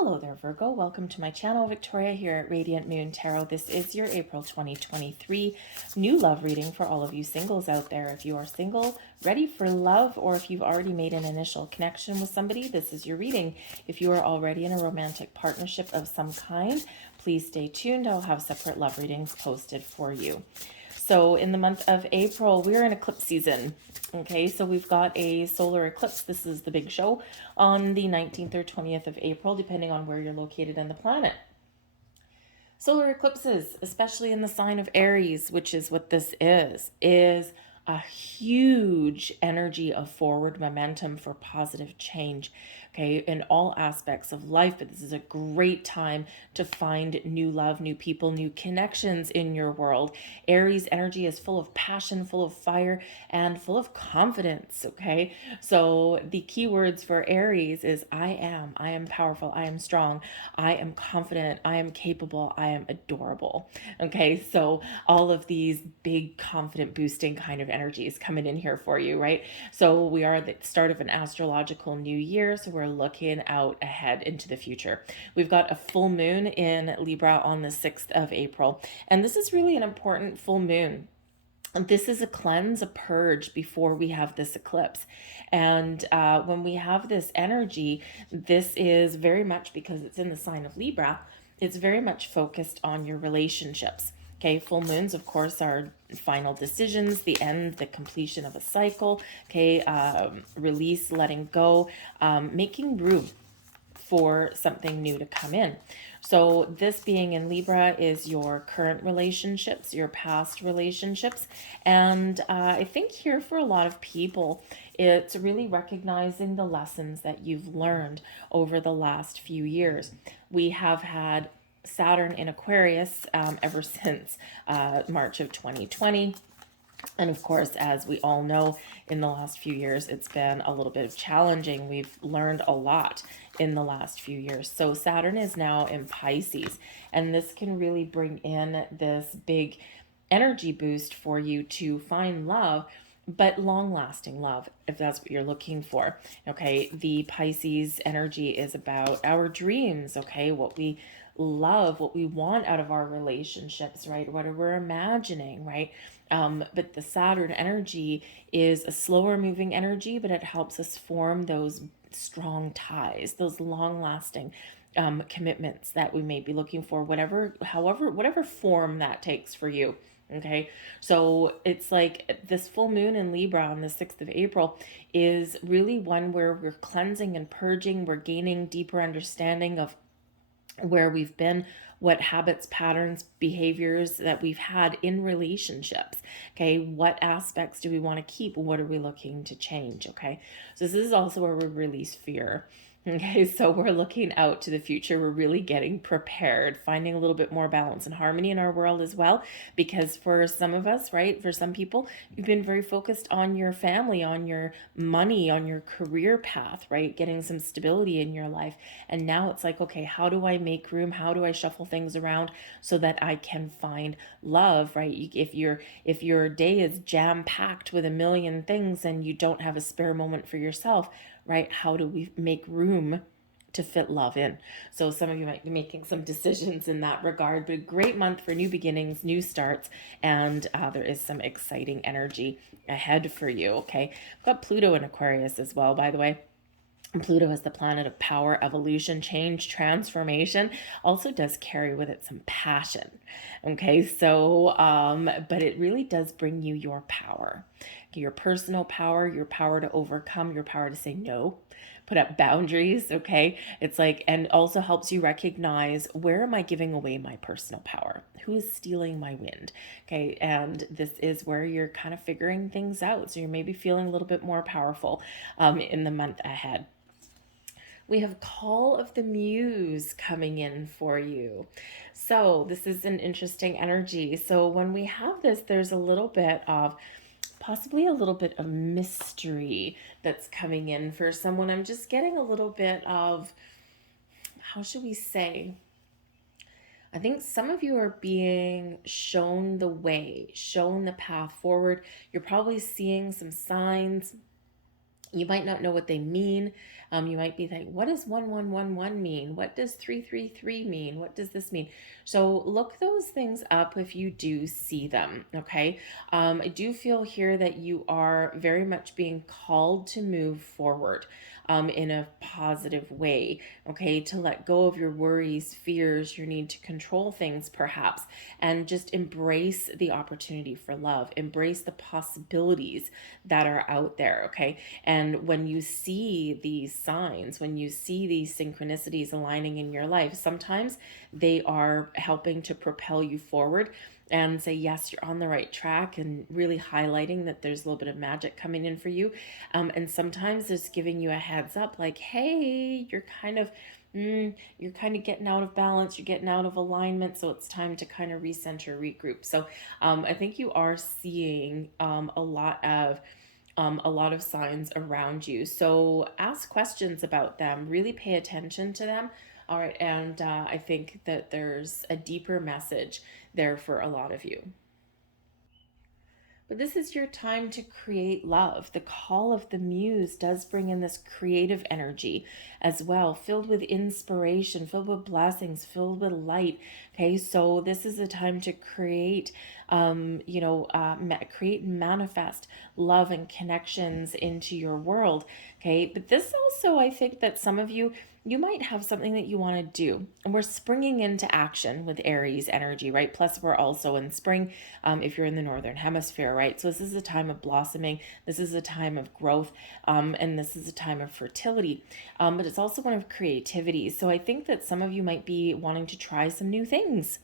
Hello there, Virgo. Welcome to my channel. Victoria here at Radiant Moon Tarot. This is your April 2023 new love reading for all of you singles out there. If you are single, ready for love, or if you've already made an initial connection with somebody, this is your reading. If you are already in a romantic partnership of some kind, please stay tuned. I'll have separate love readings posted for you. So in the month of April, we're in eclipse season. Okay, so we've got a solar eclipse. This is the big show on the 19th or 20th of April, depending on where you're located on the planet. Solar eclipses, especially in the sign of Aries, which is what this is a huge energy of forward momentum for positive change, okay, in all aspects of life. But this is a great time to find new love, new people, new connections in your world. Aries energy is full of passion, full of fire, and full of confidence, okay? So the key words for Aries is I am powerful, I am strong, I am confident, I am capable, I am adorable, okay? So all of these big, confident, boosting kind of energies coming in here for you, right? So we are at the start of an astrological new year, so we're looking out ahead into the future. We've got a full moon in Libra on the 6th of April, and this is really an important full moon. This is a cleanse, a purge before we have this eclipse. And when we have this energy, this is very much, because it's in the sign of Libra, it's very much focused on your relationships. Okay, full moons, of course, are final decisions, the end, the completion of a cycle. Okay, release, letting go, making room for something new to come in. So this being in Libra is your current relationships, your past relationships. And I think here for a lot of people, it's really recognizing the lessons that you've learned over the last few years. We have had Saturn in Aquarius ever since March of 2020. And of course, as we all know, in the last few years, it's been a little bit challenging. We've learned a lot in the last few years. So Saturn is now in Pisces, and this can really bring in this big energy boost for you to find love, but long-lasting love, if that's what you're looking for. Okay, the Pisces energy is about our dreams, okay, what we love, what we want out of our relationships, right? What we're imagining, right? But the Saturn energy is a slower moving energy, but it helps us form those strong ties, those long lasting commitments that we may be looking for, whatever form that takes for you. Okay, so it's like this full moon in Libra on the 6th of April is really one where we're cleansing and purging, we're gaining deeper understanding of where we've been, what habits, patterns, behaviors that we've had in relationships. Okay, what aspects do we want to keep? What are we looking to change? Okay, so this is also where we release fear. Okay, so we're looking out to the future. We're really getting prepared, finding a little bit more balance and harmony in our world as well. Because for some of us, right, for some people, you've been very focused on your family, on your money, on your career path, right, getting some stability in your life. And now it's like, okay, how do I make room? How do I shuffle things around so that I can find love, right? If your day is jam packed with a million things and you don't have a spare moment for yourself, right? How do we make room to fit love in? So some of you might be making some decisions in that regard, but a great month for new beginnings, new starts, and there is some exciting energy ahead for you, okay? I've got Pluto in Aquarius as well, by the way. Pluto is the planet of power, evolution, change, transformation. Also does carry with it some passion. Okay, so, but it really does bring you your power, your personal power, your power to overcome, your power to say no, put up boundaries. Okay, it's like, and also helps you recognize, where am I giving away my personal power? Who is stealing my wind? Okay, and this is where you're kind of figuring things out. So you're maybe feeling a little bit more powerful in the month ahead. We have Call of the Muse coming in for you. So this is an interesting energy. So when we have this, there's a little bit of, possibly a little bit of mystery that's coming in for someone. I'm just getting a little bit of, how should we say? I think some of you are being shown the way, shown the path forward. You're probably seeing some signs You might not know what they mean. You might be like, what does 1111 mean? What does 333 mean? What does this mean? So look those things up if you do see them, okay? I do feel here that you are very much being called to move forward in a positive way, okay? To let go of your worries, fears, your need to control things perhaps, and just embrace the opportunity for love, embrace the possibilities that are out there, okay? And when you see these signs, when you see these synchronicities aligning in your life, sometimes they are helping to propel you forward and say, yes, you're on the right track, and really highlighting that there's a little bit of magic coming in for you. And sometimes it's giving you a heads up like, hey, you're kind of getting out of balance, you're getting out of alignment, so it's time to kind of recenter, regroup. So I think you are seeing a lot of signs around you. So ask questions about them, really pay attention to them. All right. And I think that there's a deeper message there for a lot of you. But this is your time to create love. The call of the muse does bring in this creative energy as well, filled with inspiration, filled with blessings, filled with light. Okay, so this is a time to create, create and manifest love and connections into your world. Okay, but this also, I think that some of you, you might have something that you want to do. And we're springing into action with Aries energy, right? Plus, we're also in spring if you're in the northern hemisphere, right? So, this is a time of blossoming. This is a time of growth. And this is a time of fertility. But it's also one of creativity. So, I think that some of you might be wanting to try some new things.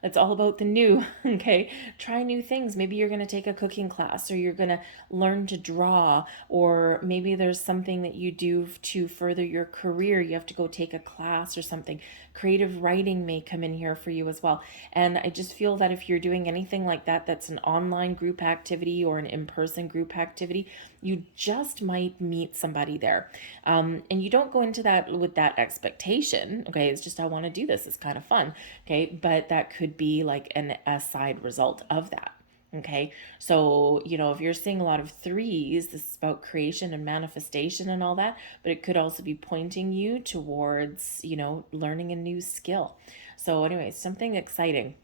It's all about the new. Okay, try new things. Maybe you're going to take a cooking class, or you're going to learn to draw, or maybe there's something that you do to further your career. You have to go take a class or something. Creative writing may come in here for you as well. And I just feel that if you're doing anything like that, that's an online group activity or an in-person group activity, you just might meet somebody there. And you don't go into that with that expectation. Okay, it's just, I want to do this, it's kind of fun. Okay, but that could be like a side result of that. Okay, so if you're seeing a lot of threes, this is about creation and manifestation and all that, but it could also be pointing you towards learning a new skill. So anyway, something exciting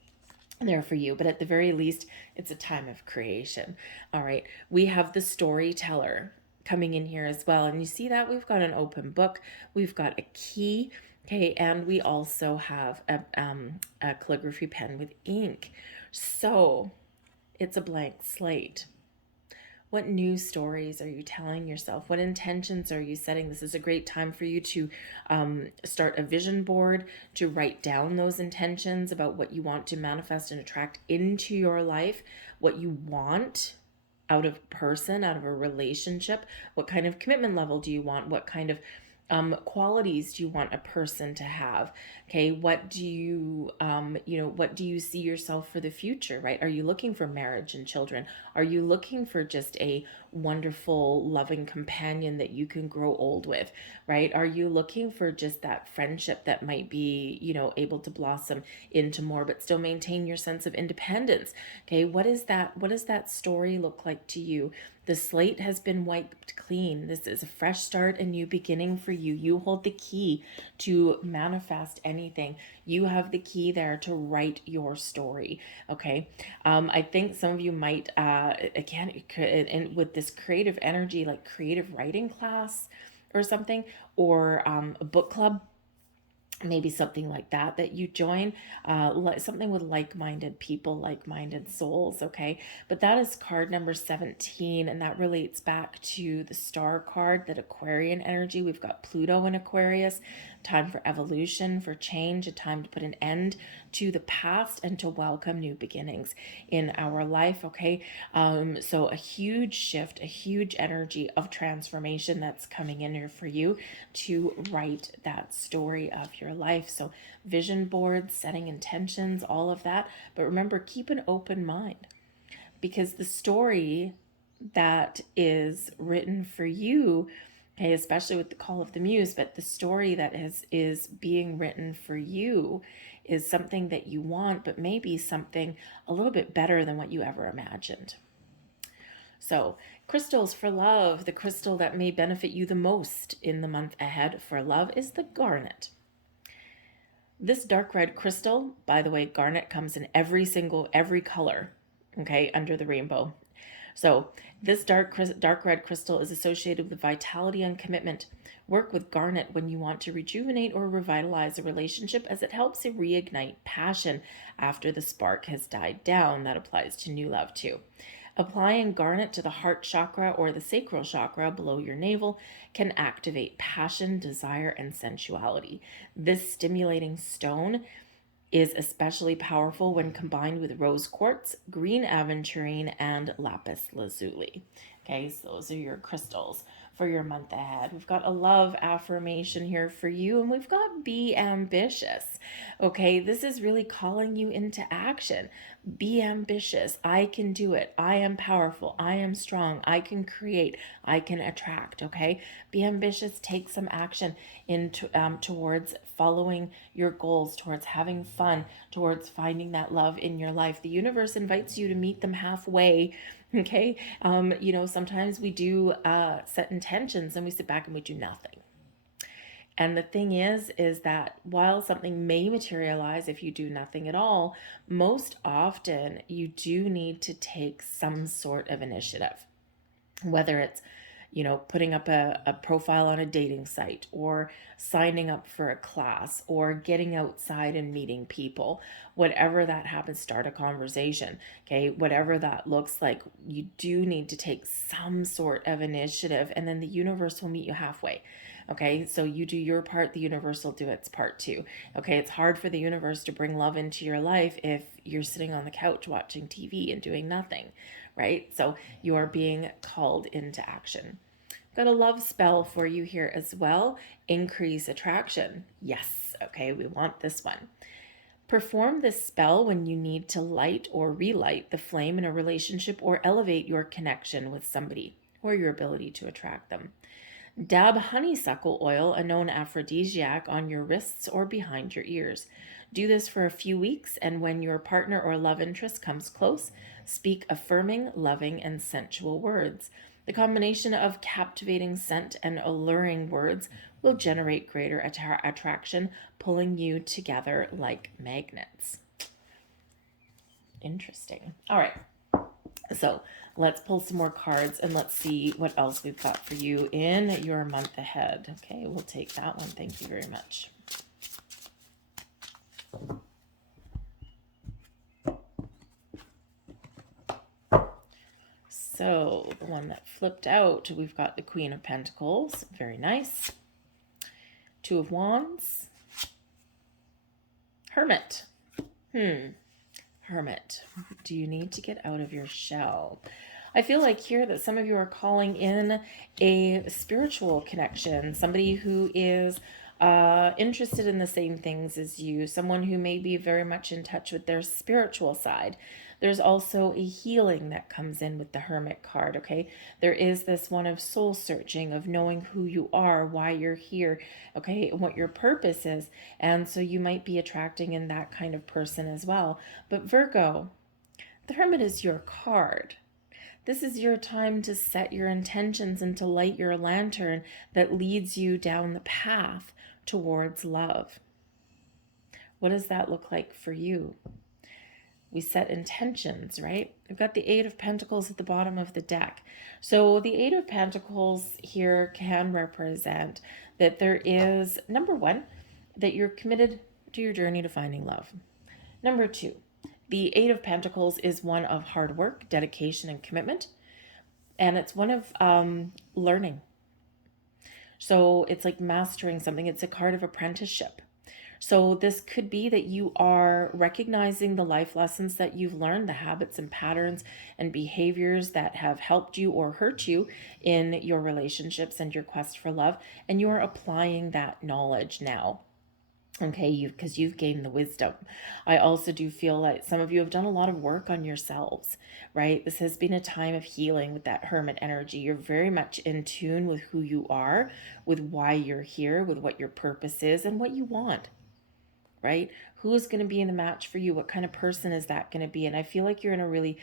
there for you, but at the very least, it's a time of creation. All right, we have the storyteller coming in here as well, and you see that we've got an open book, we've got a key. Okay, and we also have a calligraphy pen with ink. So it's a blank slate. What new stories are you telling yourself? What intentions are you setting? This is a great time for you to start a vision board, to write down those intentions about what you want to manifest and attract into your life, what you want out of a person, out of a relationship. What kind of commitment level do you want? What kind of qualities do you want a person to have? Okay, what do what do you see yourself for the future, right? Are you looking for marriage and children? Are you looking for just a wonderful, loving companion that you can grow old with, right? Are you looking for just that friendship that might be, able to blossom into more, but still maintain your sense of independence? Okay, what does that story look like to you? The slate has been wiped clean. This is a fresh start, a new beginning for you. You hold the key to manifest anything. You have the key there to write your story. Okay. I think some of you might, again, with this creative energy, like creative writing class or something, or a book club, maybe something like that you join, something with like-minded people, like-minded souls. Okay, but that is card number 17, and that relates back to the star card, that Aquarian energy. We've got Pluto in Aquarius, time for evolution, for change, a time to put an end to the past and to welcome new beginnings in our life. Okay, so a huge shift, a huge energy of transformation that's coming in here for you to write that story of your life. So vision boards, setting intentions, all of that. But remember, keep an open mind, because the story that is written for you, okay, especially with the call of the muse, but the story that is being written for you is something that you want, but maybe something a little bit better than what you ever imagined. So, crystals for love, the crystal that may benefit you the most in the month ahead for love is the garnet. This dark red crystal, by the way, garnet comes in every color, okay, under the rainbow. So this dark red crystal is associated with vitality and commitment. Work with garnet when you want to rejuvenate or revitalize a relationship, as it helps to reignite passion after the spark has died down. That applies to new love too. Applying garnet to the heart chakra or the sacral chakra below your navel can activate passion, desire, and sensuality. This stimulating stone is especially powerful when combined with rose quartz, green aventurine, and lapis lazuli. Okay, so those are your crystals for your month ahead. We've got a love affirmation here for you, and we've got be ambitious. Okay, this is really calling you into action. Be ambitious. I can do it. I am powerful. I am strong. I can create. I can attract. Okay, be ambitious. Take some action towards following your goals, towards having fun, towards finding that love in your life. The universe invites you to meet them halfway. Okay, sometimes we do set intentions and we sit back and we do nothing. And the thing is that while something may materialize if you do nothing at all, most often you do need to take some sort of initiative, whether it's putting up a profile on a dating site, or signing up for a class, or getting outside and meeting people, whatever that happens, start a conversation. Okay, whatever that looks like, you do need to take some sort of initiative, and then the universe will meet you halfway. Okay, so you do your part, the universe will do its part too. Okay, it's hard for the universe to bring love into your life if you're sitting on the couch watching TV and doing nothing, right? So you are being called into action. Got a love spell for you here as well. Increase attraction. Yes, okay, we want this one. Perform this spell when you need to light or relight the flame in a relationship, or elevate your connection with somebody, or your ability to attract them. Dab honeysuckle oil, a known aphrodisiac, on your wrists or behind your ears. Do this for a few weeks, and when your partner or love interest comes close, speak affirming, loving, and sensual words. The combination of captivating scent and alluring words will generate greater attraction, pulling you together like magnets. Interesting. All right. So let's pull some more cards and let's see what else we've got for you in your month ahead. Okay, we'll take that one. Thank you very much. So the one that flipped out, we've got the Queen of Pentacles. Very nice. Two of Wands. Hermit. Hermit. Do you need to get out of your shell? I feel like here that some of you are calling in a spiritual connection, somebody who is interested in the same things as you, someone who may be very much in touch with their spiritual side. There's also a healing that comes in with the Hermit card, okay? There is this one of soul searching, of knowing who you are, why you're here, okay, and what your purpose is. And so you might be attracting in that kind of person as well. But Virgo, the Hermit is your card. This is your time to set your intentions and to light your lantern that leads you down the path towards love. What does that look like for you? We set intentions, right? We've got the Eight of Pentacles at the bottom of the deck. So the Eight of Pentacles here can represent that there is, number one, that you're committed to your journey to finding love. Number two, the Eight of Pentacles is one of hard work, dedication, and commitment. And it's one of learning. So it's like mastering something. It's a card of apprenticeship. So this could be that you are recognizing the life lessons that you've learned, the habits and patterns and behaviors that have helped you or hurt you in your relationships and your quest for love, and you are applying that knowledge now. Okay, because you've gained the wisdom. I also do feel like some of you have done a lot of work on yourselves, right? This has been a time of healing with that Hermit energy. You're very much in tune with who you are, with why you're here, with what your purpose is, and what you want, right? who's going to be in the match for you? What kind of person is that going to be? And I feel like you're in a really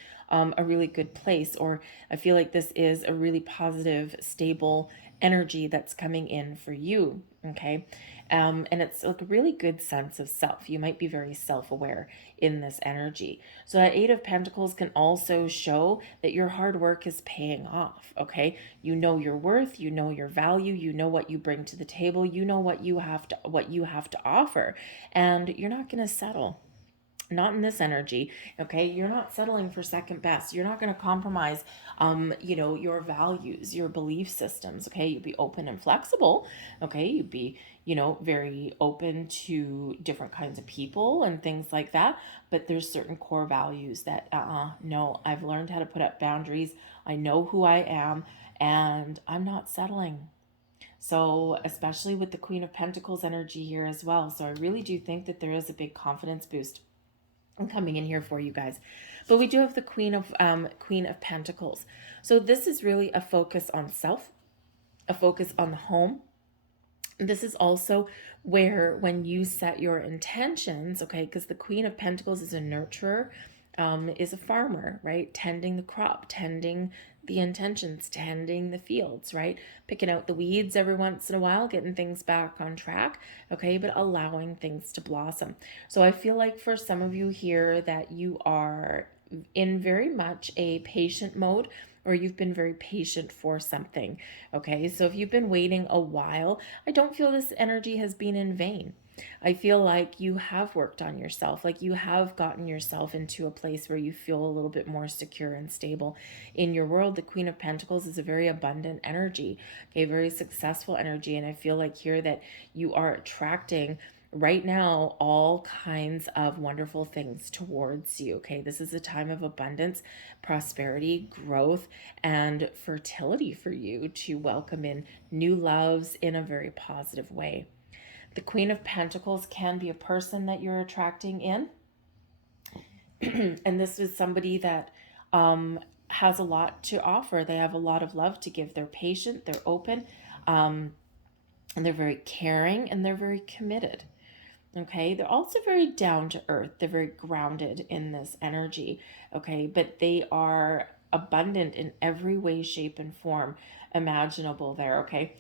good place, or I feel like this is a really positive, stable energy that's coming in for you. Okay. And it's like a really good sense of self. You might be very self-aware in this energy. So that Eight of Pentacles can also show that your hard work is paying off. Okay. You know your worth, you know your value, you know what you bring to the table, you know what you have to offer, and you're not going to settle. Not in this energy. Okay, you're not settling for second best. You're not going to compromise your values, your belief systems. Okay, you'd be open and flexible. Okay, you'd be very open to different kinds of people and things like that, but there's certain core values that no, I've learned how to put up boundaries. I know who I am, and I'm not settling. So, especially with the Queen of Pentacles energy here as well. So, I really do think that there is a big confidence boost coming in here for you guys. But we do have the Queen of Pentacles. So this is really a focus on self, a focus on the home. This is also where when you set your intentions, okay, because the Queen of Pentacles is a nurturer, is a farmer, right? Tending the crop, tending the intentions, tending the fields, right? Picking out the weeds every once in a while, getting things back on track, okay? But allowing things to blossom. So I feel like for some of you here that you are in very much a patient mode, or you've been very patient for something, okay? So if you've been waiting a while, I don't feel this energy has been in vain. I feel like you have worked on yourself, like you have gotten yourself into a place where you feel a little bit more secure and stable in your world. The Queen of Pentacles is a very abundant energy, okay, very successful energy. And I feel like here that you are attracting right now all kinds of wonderful things towards you. Okay, this is a time of abundance, prosperity, growth, and fertility for you to welcome in new loves in a very positive way. The Queen of Pentacles can be a person that you're attracting in. And this is somebody that has a lot to offer. They have a lot of love to give. They're patient, they're open, and they're very caring, and they're very committed. Okay, they're also very down to earth. They're very grounded in this energy. Okay, but they are abundant in every way, shape, and form imaginable there. Okay,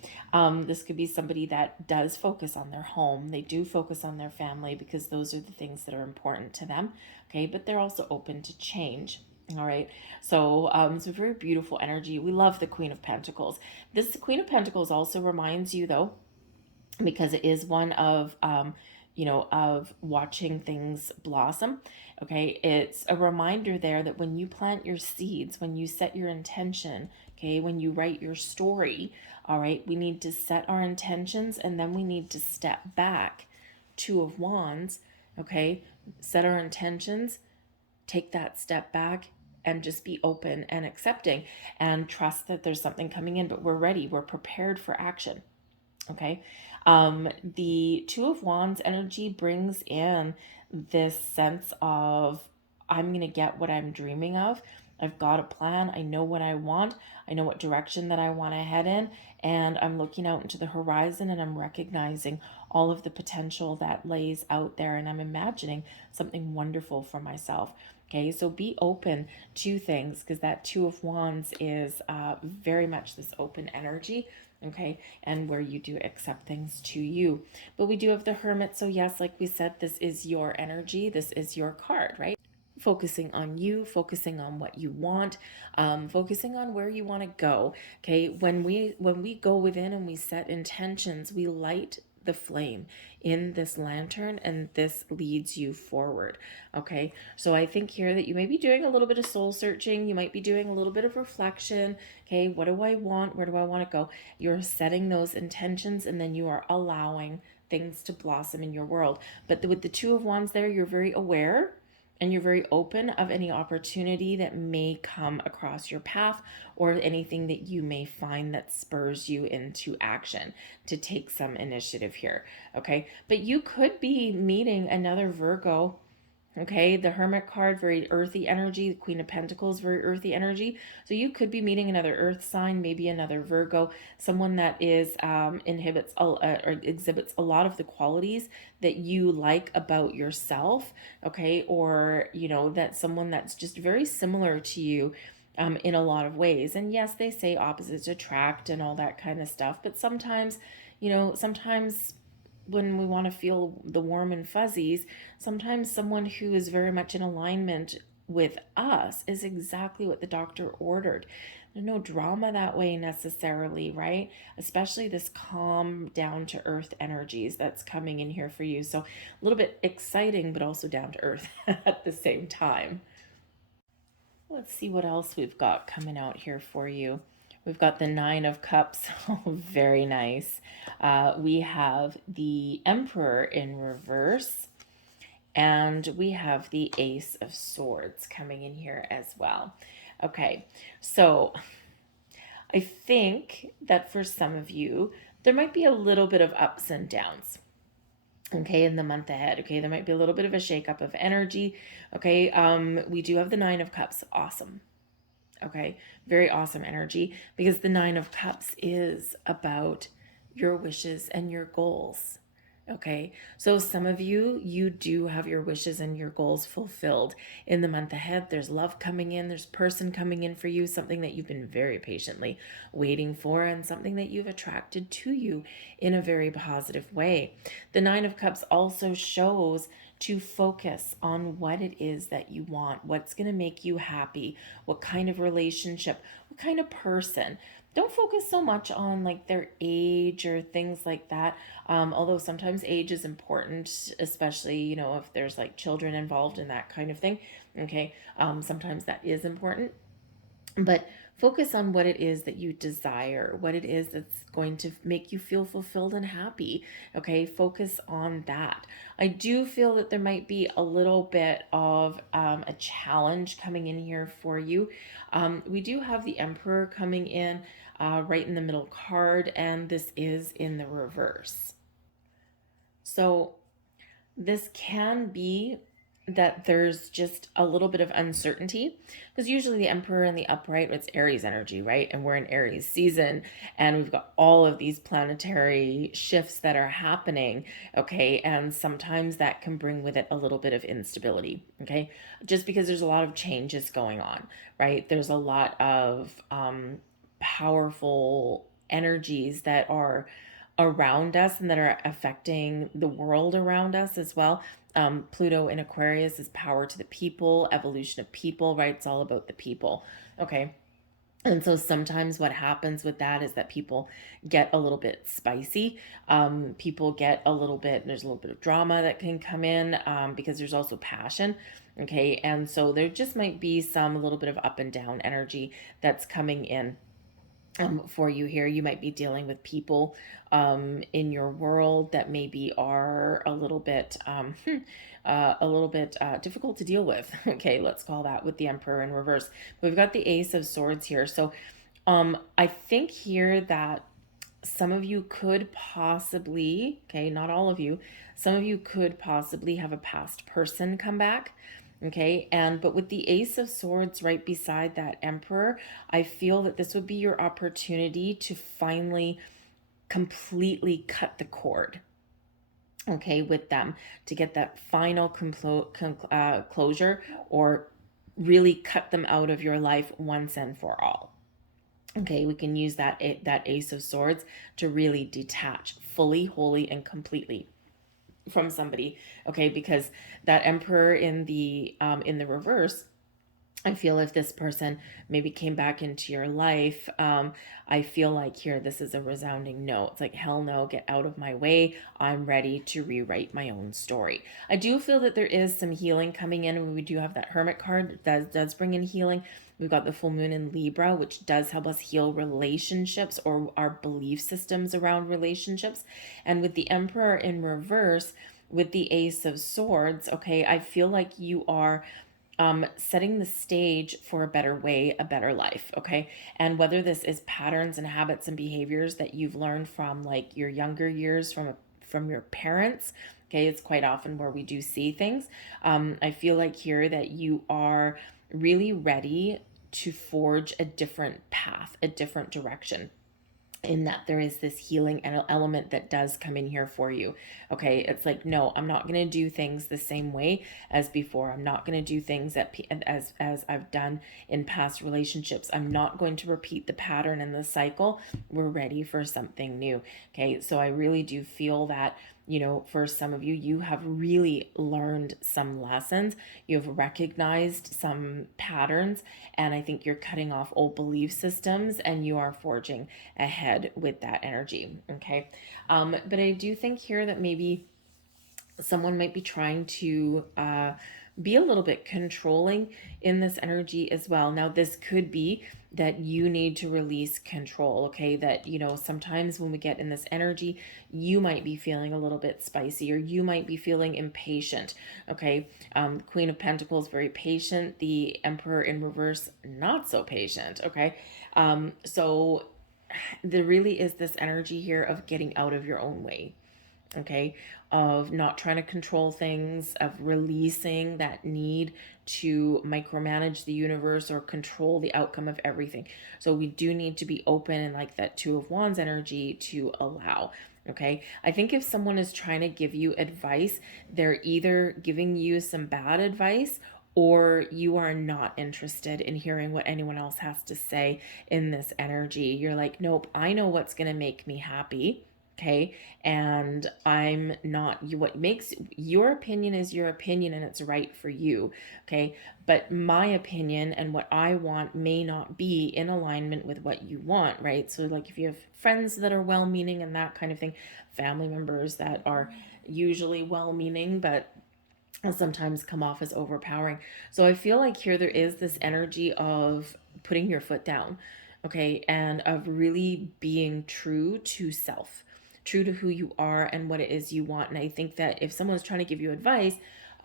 this could be somebody that does focus on their home. They do focus on their family because those are the things that are important to them. Okay, but they're also open to change. All right, so it's a very beautiful energy. We love the Queen of Pentacles. This Queen of Pentacles also reminds you, though, because it is one of of watching things blossom. Okay, it's a reminder there that when you plant your seeds, when you set your intention, okay, when you write your story, all right, we need to set our intentions, and then we need to step back. Two of Wands, okay, set our intentions, take that step back, and just be open and accepting and trust that there's something coming in, but we're ready, we're prepared for action. Okay, the Two of Wands energy brings in this sense of, I'm going to get what I'm dreaming of. I've got a plan. I know what I want. I know what direction that I want to head in. And I'm looking out into the horizon, and I'm recognizing all of the potential that lays out there. And I'm imagining something wonderful for myself. Okay, so be open to things, because that Two of Wands is very much this open energy. Okay, and where you do accept things to you. But we do have the Hermit. So yes, like we said, this is your energy. This is your card, right? Focusing on you, focusing on what you want, focusing on where you want to go. Okay, when we go within and we set intentions, we light the flame in this lantern, and this leads you forward. Okay, so I think here that you may be doing a little bit of soul searching. You might be doing a little bit of reflection. Okay, what do I want? Where do I want to go? You're setting those intentions, and then you are allowing things to blossom in your world. But with the Two of Wands there, you're very aware, and you're very open of any opportunity that may come across your path, or anything that you may find that spurs you into action to take some initiative here. Okay, but you could be meeting another Virgo Okay, the Hermit card, very earthy energy. The Queen of Pentacles, very earthy energy. So you could be meeting another earth sign, maybe another Virgo, someone that is inhibits or exhibits a lot of the qualities that you like about yourself. Okay, or that someone that's just very similar to you. In a lot of ways. And yes, they say opposites attract and all that kind of stuff, but sometimes, sometimes when we want to feel the warm and fuzzies, sometimes someone who is very much in alignment with us is exactly what the doctor ordered. There's no drama that way necessarily, right? Especially this calm, down to earth energies that's coming in here for you. So a little bit exciting, but also down to earth at the same time. Let's see what else we've got coming out here for you. We've got the Nine of Cups. Oh, very nice. We have the Emperor in reverse. And we have the Ace of Swords coming in here as well. Okay, so I think that for some of you, there might be a little bit of ups and downs. Okay, in the month ahead. Okay, there might be a little bit of a shakeup of energy. Okay, we do have the Nine of Cups. Awesome. Okay, very awesome energy, because the Nine of Cups is about your wishes and your goals. Okay, so some of you, you do have your wishes and your goals fulfilled in the month ahead. There's love coming in, there's person coming in for you, something that you've been very patiently waiting for, and something that you've attracted to you in a very positive way. The Nine of Cups also shows to focus on what it is that you want, what's going to make you happy, what kind of relationship, what kind of person. Don't focus so much on like their age or things like that. Although sometimes age is important, especially, if there's like children involved in that kind of thing. Okay. Sometimes that is important, but focus on what it is that you desire, what it is that's going to make you feel fulfilled and happy. Okay, focus on that. I do feel that there might be a little bit of a challenge coming in here for you. We do have the Emperor coming in right in the middle card, and this is in the reverse. So this can be that there's just a little bit of uncertainty, because usually the Emperor and the upright, it's Aries energy, right? And we're in Aries season, and we've got all of these planetary shifts that are happening. Okay, and sometimes that can bring with it a little bit of instability. Okay, just because there's a lot of changes going on, right? There's a lot of powerful energies that are around us and that are affecting the world around us as well. Pluto in Aquarius is power to the people, evolution of people, right? It's all about the people. Okay. And so sometimes what happens with that is that people get a little bit spicy. People get a little bit, there's a little bit of drama that can come in because there's also passion. Okay. And so there just might be some, a little bit of up and down energy that's coming in for you here. You might be dealing with people in your world that maybe are a little bit difficult to deal with. Okay, let's call that, with the Emperor in reverse. We've got the Ace of Swords here. So I think here that some of you could possibly, okay, not all of you, some of you could possibly have a past person come back. Okay, but with the Ace of Swords right beside that Emperor, I feel that this would be your opportunity to finally completely cut the cord, okay, with them, to get that final closure, or really cut them out of your life once and for all. Okay, we can use that Ace of Swords to really detach fully, wholly, and completely from somebody. Okay, because that Emperor in the reverse, I feel if this person maybe came back into your life, I feel like here this is a resounding no. It's like, hell no, get out of my way. I'm ready to rewrite my own story. I do feel that there is some healing coming in, and we do have that Hermit card that does bring in healing. We've got the full moon in Libra, which does help us heal relationships or our belief systems around relationships. And with the Emperor in reverse, with the Ace of Swords, okay, I feel like you are setting the stage for a better way, a better life. Okay. And whether this is patterns and habits and behaviors that you've learned from like your younger years, from from your parents. Okay, it's quite often where we do see things. I feel like here that you are really ready to forge a different path, a different direction, in that there is this healing element that does come in here for you. Okay, it's like, no, I'm not going to do things the same way as before. I'm not going to do things that as I've done in past relationships. I'm not going to repeat the pattern and the cycle. We're ready for something new. Okay, so I really do feel that, you know, for some of you, you have really learned some lessons. You've recognized some patterns, and I think you're cutting off old belief systems and you are forging ahead with that energy. Okay. But I do think here that maybe someone might be trying to be a little bit controlling in this energy as well. Now, this could be that you need to release control, okay? That, you know, sometimes when we get in this energy, you might be feeling a little bit spicy, or you might be feeling impatient, okay? Queen of Pentacles, very patient. The Emperor in reverse, not so patient, okay? So there really is this energy here of getting out of your own way, okay, of not trying to control things, of releasing that need to micromanage the universe or control the outcome of everything. So we do need to be open, and like that Two of Wands energy, to allow. Okay, I think if someone is trying to give you advice, they're either giving you some bad advice, or you are not interested in hearing what anyone else has to say in this energy. You're like, nope, I know what's going to make me happy. Okay, and I'm not you. What makes your opinion is your opinion, and it's right for you. Okay, but my opinion and what I want may not be in alignment with what you want, right? So like if you have friends that are well-meaning and that kind of thing, family members that are usually well-meaning but sometimes come off as overpowering. So I feel like here there is this energy of putting your foot down, okay, and of really being true to self, true to who you are and what it is you want. And I think that if someone's trying to give you advice,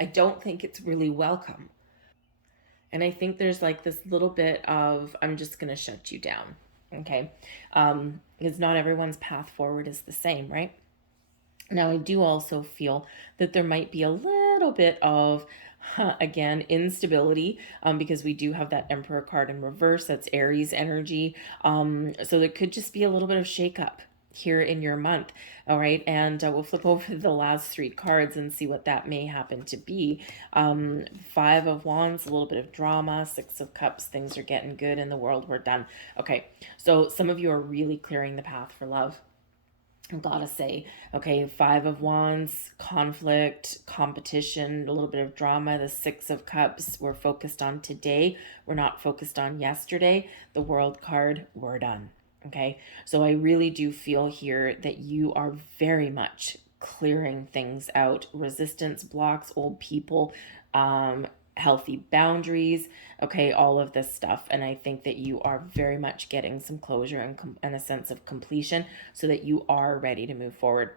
I don't think it's really welcome. And I think there's like this little bit of, I'm just going to shut you down, okay? Because not everyone's path forward is the same, right? Now, I do also feel that there might be a little bit of, again, instability, because we do have that Emperor card in reverse. That's Aries energy. So there could just be a little bit of shakeup here in your month. All right. And we'll flip over the last three cards and see what that may happen to be. Five of Wands, a little bit of drama. Six of Cups, things are getting good in the world. We're done. Okay. So some of you are really clearing the path for love. I gotta say, okay, Five of Wands, conflict, competition, a little bit of drama. The Six of Cups, we're focused on today. We're not focused on yesterday. The World card, we're done. Okay, so I really do feel here that you are very much clearing things out. Resistance, blocks, old people, healthy boundaries, okay, all of this stuff. And I think that you are very much getting some closure and a sense of completion, so that you are ready to move forward.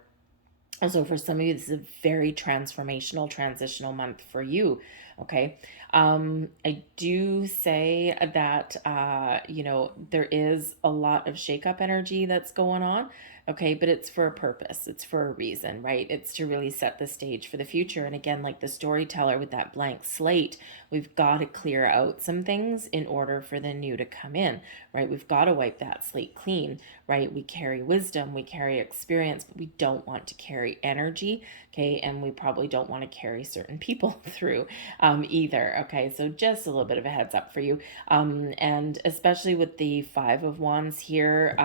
Also, for some of you, this is a very transformational, transitional month for you. Okay. I do say that, you know, there is a lot of shakeup energy that's going on. Okay. But it's for a purpose. It's for a reason, right? It's to really set the stage for the future. And again, like the storyteller with that blank slate, we've got to clear out some things in order for the new to come in, right? We've got to wipe that slate clean, right? We carry wisdom, we carry experience, but we don't want to carry energy, okay? And we probably don't want to carry certain people through either, okay? So just a little bit of a heads up for you. And especially with the Five of Wands here,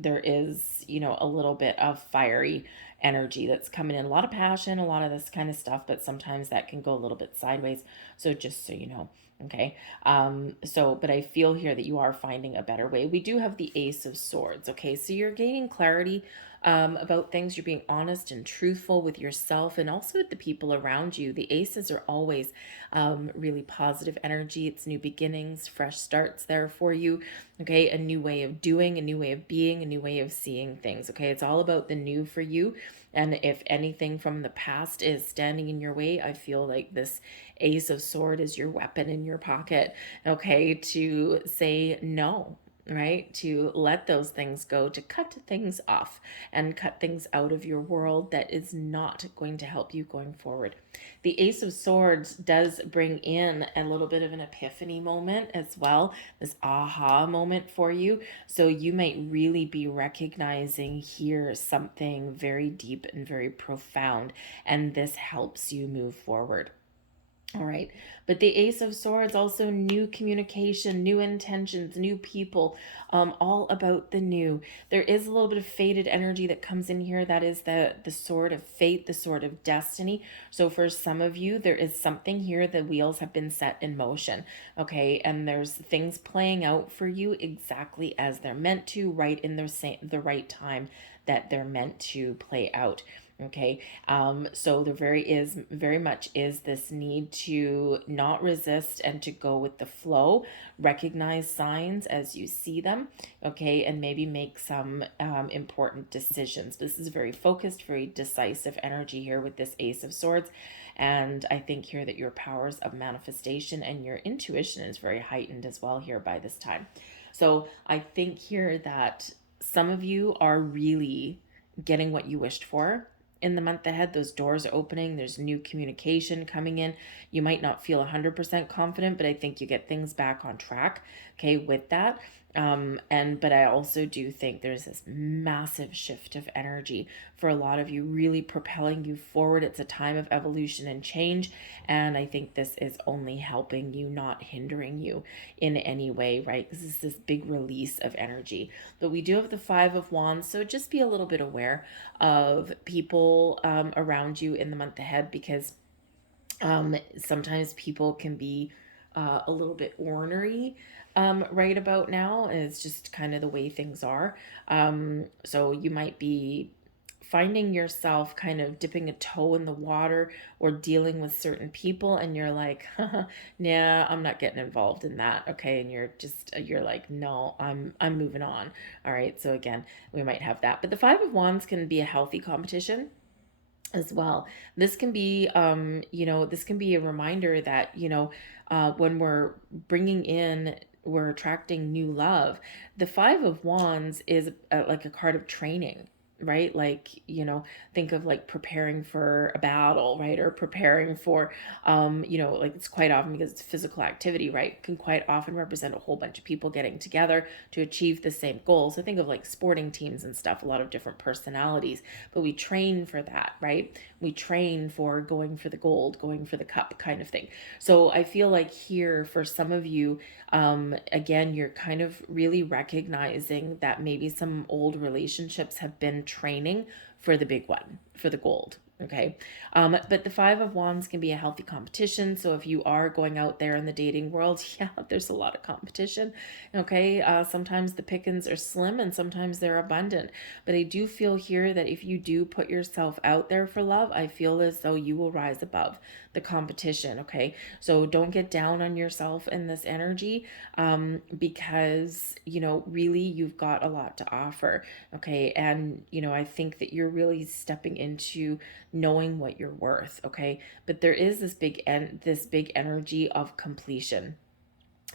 there is, you know, a little bit of fiery energy that's coming in, a lot of passion, a lot of this kind of stuff, but sometimes that can go a little bit sideways. So just so you know. Okay. But I feel here that you are finding a better way. We do have the Ace of Swords. Okay. So you're gaining clarity about things. You're being honest and truthful with yourself and also with the people around you. The aces are always really positive energy. It's new beginnings, fresh starts there for you. Okay. A new way of doing, a new way of being, a new way of seeing things. Okay. It's all about the new for you. And if anything from the past is standing in your way, I feel like this Ace of Sword is your weapon in your pocket, okay, to say no. right? To let those things go, to cut things off and cut things out of your world that is not going to help you going forward. The Ace of Swords does bring in a little bit of an epiphany moment as well, this aha moment for you. So you might really be recognizing here something very deep and very profound, and this helps you move forward. All right. But the Ace of Swords, also new communication, new intentions, new people, all about the new. There is a little bit of fated energy that comes in here. That is the sword of fate, the sword of destiny. So for some of you, there is something here, the wheels have been set in motion. Okay. And there's things playing out for you exactly as they're meant to, right in the right time that they're meant to play out. Okay. So there very much is this need to not resist and to go with the flow, recognize signs as you see them, okay, and maybe make some important decisions. This is very focused, very decisive energy here with this Ace of Swords. And I think here that your powers of manifestation and your intuition is very heightened as well here by this time. So I think here that some of you are really getting what you wished for in the month ahead. Those doors are opening, there's new communication coming in. You might not feel 100% confident, but I think you get things back on track, okay, with that. But I also do think there's this massive shift of energy for a lot of you, really propelling you forward. It's a time of evolution and change, and I think this is only helping you, not hindering you in any way, right? This is this big release of energy. But we do have the Five of Wands, so just be a little bit aware of people around you in the month ahead, because sometimes people can be a little bit ornery right about now. It's just kind of the way things are. So you might be finding yourself kind of dipping a toe in the water or dealing with certain people, and you're like, nah, I'm not getting involved in that. Okay. And you're like, no, I'm moving on. All right. So again, we might have that, but the Five of Wands can be a healthy competition as well. This can be, this can be a reminder that, when we're attracting new love. The Five of Wands is like a card of training, right? Like, think of like preparing for a battle, right? Or preparing for, like it's quite often, because it's physical activity, right? Can quite often represent a whole bunch of people getting together to achieve the same goal. So think of like sporting teams and stuff, a lot of different personalities, but we train for that, right? We train for going for the gold, going for the cup kind of thing. So I feel like here for some of you, again, you're kind of really recognizing that maybe some old relationships have been training for the big one, for the gold. Okay. But the Five of Wands can be a healthy competition. So if you are going out there in the dating world, yeah, there's a lot of competition. Okay. Sometimes the pickings are slim and sometimes they're abundant. But I do feel here that if you do put yourself out there for love, I feel as though you will rise above the competition. Okay. So don't get down on yourself in this energy, because, really you've got a lot to offer. Okay. And, I think that you're really stepping into knowing what you're worth. Okay. But there is this big energy of completion,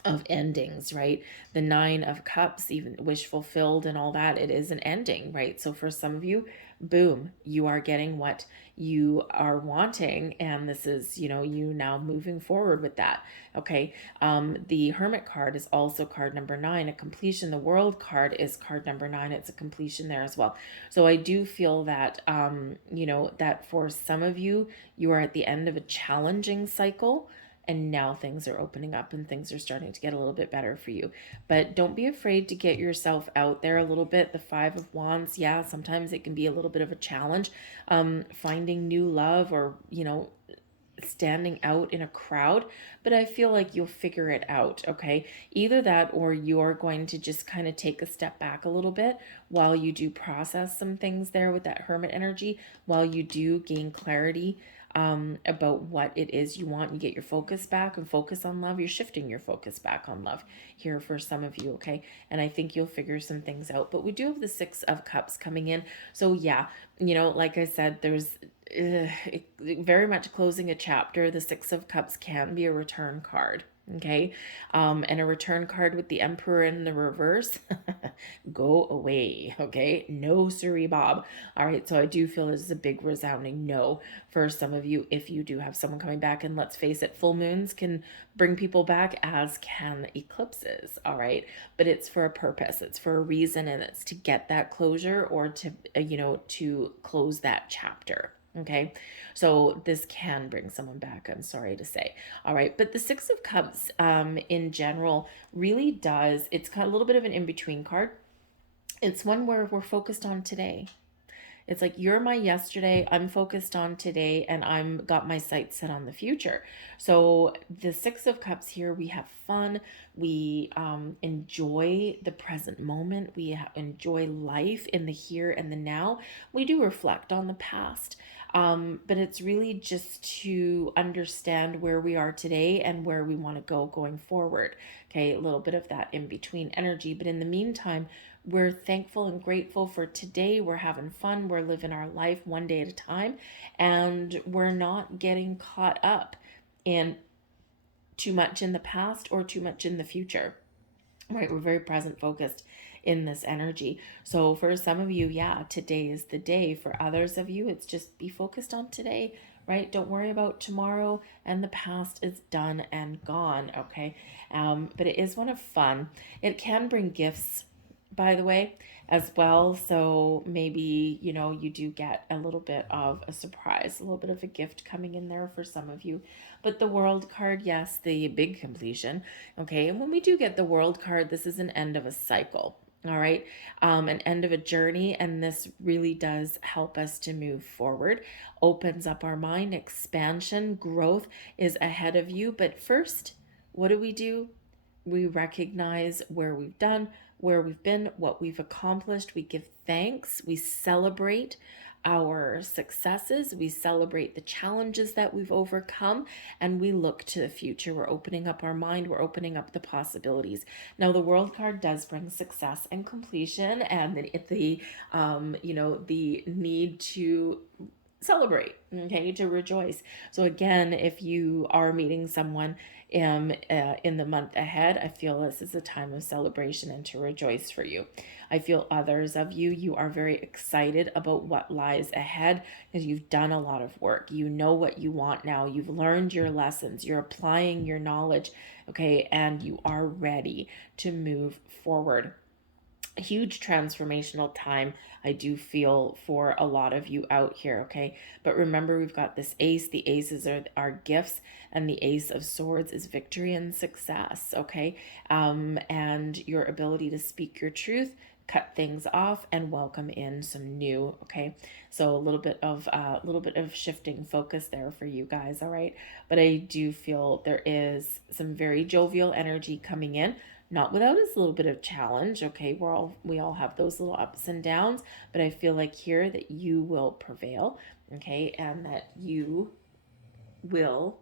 of endings, right? The Nine of Cups, even wish fulfilled and all that, it is an ending, right? So for some of you, boom, you are getting what you are wanting, and this is, you now moving forward with that. Okay. The Hermit card is also card number 9, a completion. The World card is card number 9. It's a completion there as well. So I do feel that, that for some of you, you are at the end of a challenging cycle, and now things are opening up and things are starting to get a little bit better for you. But don't be afraid to get yourself out there a little bit. The Five of Wands, yeah, sometimes it can be a little bit of a challenge, finding new love, or standing out in a crowd, but I feel like you'll figure it out. Okay. Either that, or you're going to just kind of take a step back a little bit while you do process some things there with that Hermit energy, while you do gain clarity about what it is you want. You get your focus back and focus on love. You're shifting your focus back on love here for some of you. Okay. And I think you'll figure some things out, but we do have the Six of Cups coming in. So yeah, like I said, there's very much closing a chapter. The Six of Cups can be a return card. Okay. And a return card with the Emperor in the reverse. Go away. Okay. No, siree, Bob. All right. So I do feel this is a big resounding no for some of you if you do have someone coming back. And let's face it, full moons can bring people back, as can eclipses. All right. But it's for a purpose, it's for a reason, and it's to get that closure, or to, to close that chapter. Okay. So this can bring someone back, I'm sorry to say. All right. But the Six of Cups in general really does, it's kind of a little bit of an in-between card. It's one where we're focused on today. It's like, you're my yesterday, I'm focused on today, and I'm got my sights set on the future. So the Six of Cups here, we have fun, we enjoy the present moment, we enjoy life in the here and the now. We do reflect on the past, but it's really just to understand where we are today and where we want to go going forward. Okay, a little bit of that in between energy, but in the meantime, we're thankful and grateful for today. We're having fun. We're living our life one day at a time. And we're not getting caught up in too much in the past or too much in the future. Right? We're very present focused in this energy. So for some of you, yeah, today is the day. For others of you, it's just be focused on today, right? Don't worry about tomorrow, and the past is done and gone. Okay. But it is one of fun. It can bring gifts, by the way, as well. So maybe, you do get a little bit of a surprise, a little bit of a gift coming in there for some of you. But the World card, yes, the big completion. Okay. And when we do get the World card, this is an end of a cycle. All right. An end of a journey. And this really does help us to move forward, opens up our mind, expansion, growth is ahead of you. But first, what do? We recognize where we've done, where we've been, what we've accomplished. We give thanks. We celebrate our successes. We celebrate the challenges that we've overcome, and we look to the future. We're opening up our mind. We're opening up the possibilities. Now, the World card does bring success and completion, and the need to celebrate, okay, to rejoice. So again, if you are meeting someone in the month ahead, I feel this is a time of celebration and to rejoice for you. I feel others of you, you are very excited about what lies ahead because you've done a lot of work. You know what you want now. You've learned your lessons. You're applying your knowledge, okay, and you are ready to move forward. A huge transformational time, I do feel, for a lot of you out here, okay? But remember, we've got this ace. The aces are our gifts, and the Ace of Swords is victory and success, okay? And your ability to speak your truth, cut things off, and welcome in some new, okay? So a little bit of shifting focus there for you guys, all right? But I do feel there is some very jovial energy coming in, not without its little bit of challenge. Okay, we all have those little ups and downs, but I feel like here that you will prevail, okay, and that you will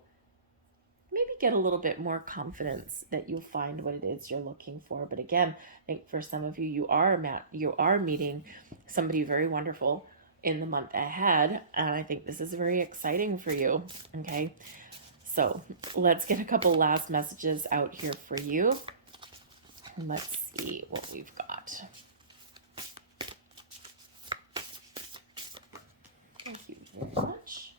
maybe get a little bit more confidence, that you'll find what it is you're looking for. But again, I think for some of you, you are meeting somebody very wonderful in the month ahead, and I think this is very exciting for you. Okay, so let's get a couple last messages out here for you. Let's see what we've got. Thank you very much.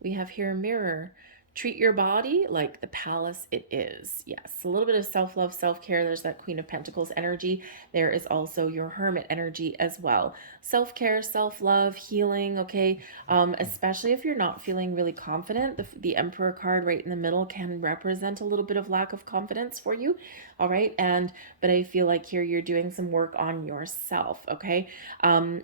We have here a mirror. Treat your body like the palace it is. Yes, a little bit of self-love, self-care. There's that Queen of Pentacles energy. There is also your Hermit energy as well. Self-care, self-love, healing, okay? Especially if you're not feeling really confident. The Emperor card right in the middle can represent a little bit of lack of confidence for you, all right? But I feel like here you're doing some work on yourself, okay?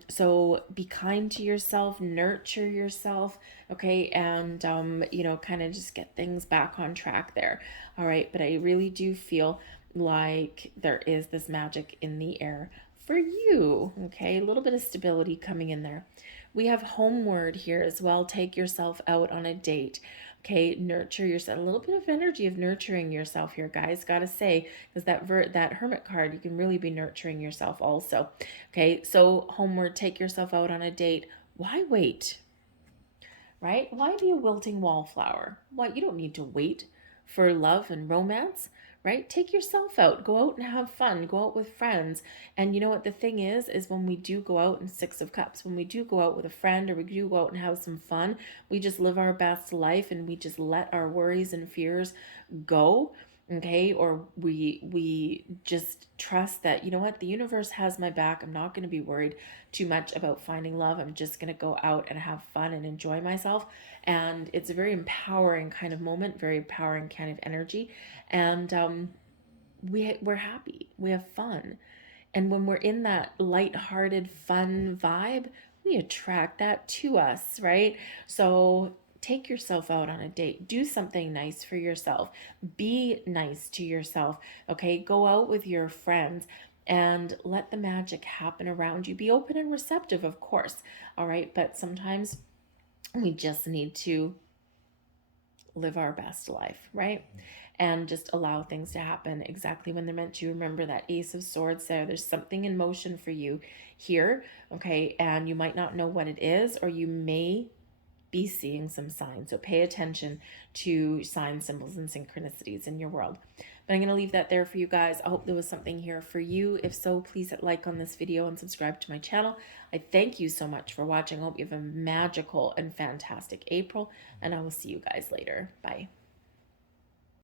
So be kind to yourself, nurture yourself, okay? And, kind of just get things back on track there. All right. But I really do feel like there is this magic in the air for you. Okay. A little bit of stability coming in there. We have homeward here as well. Take yourself out on a date. Okay, nurture yourself. A little bit of energy of nurturing yourself here, guys. Gotta say, because that Hermit card, you can really be nurturing yourself also. Okay, so homeward, take yourself out on a date. Why wait? right? Why be a wilting wallflower? What, you don't need to wait for love and romance, right? Take yourself out, go out and have fun, go out with friends. And you know what the thing is when we do go out in Six of Cups, when we do go out with a friend or we do go out and have some fun, we just live our best life and we just let our worries and fears go. Okay, or we just trust that, you know what, the universe has my back. I'm not going to be worried too much about finding love. I'm just going to go out and have fun and enjoy myself. And it's a very empowering kind of moment, very empowering kind of energy. And we're happy, we have fun. And when we're in that lighthearted, fun vibe, we attract that to us, right? So take yourself out on a date. Do something nice for yourself. Be nice to yourself, okay? Go out with your friends and let the magic happen around you. Be open and receptive, of course, all right? But sometimes we just need to live our best life, right? And just allow things to happen exactly when they're meant to. Remember that Ace of Swords there. There's something in motion for you here, okay? And you might not know what it is, or you may be seeing some signs. So pay attention to signs, symbols, and synchronicities in your world. But I'm going to leave that there for you guys. I hope there was something here for you. If so, please hit like on this video and subscribe to my channel. I thank you so much for watching. I hope you have a magical and fantastic April, and I will see you guys later. Bye.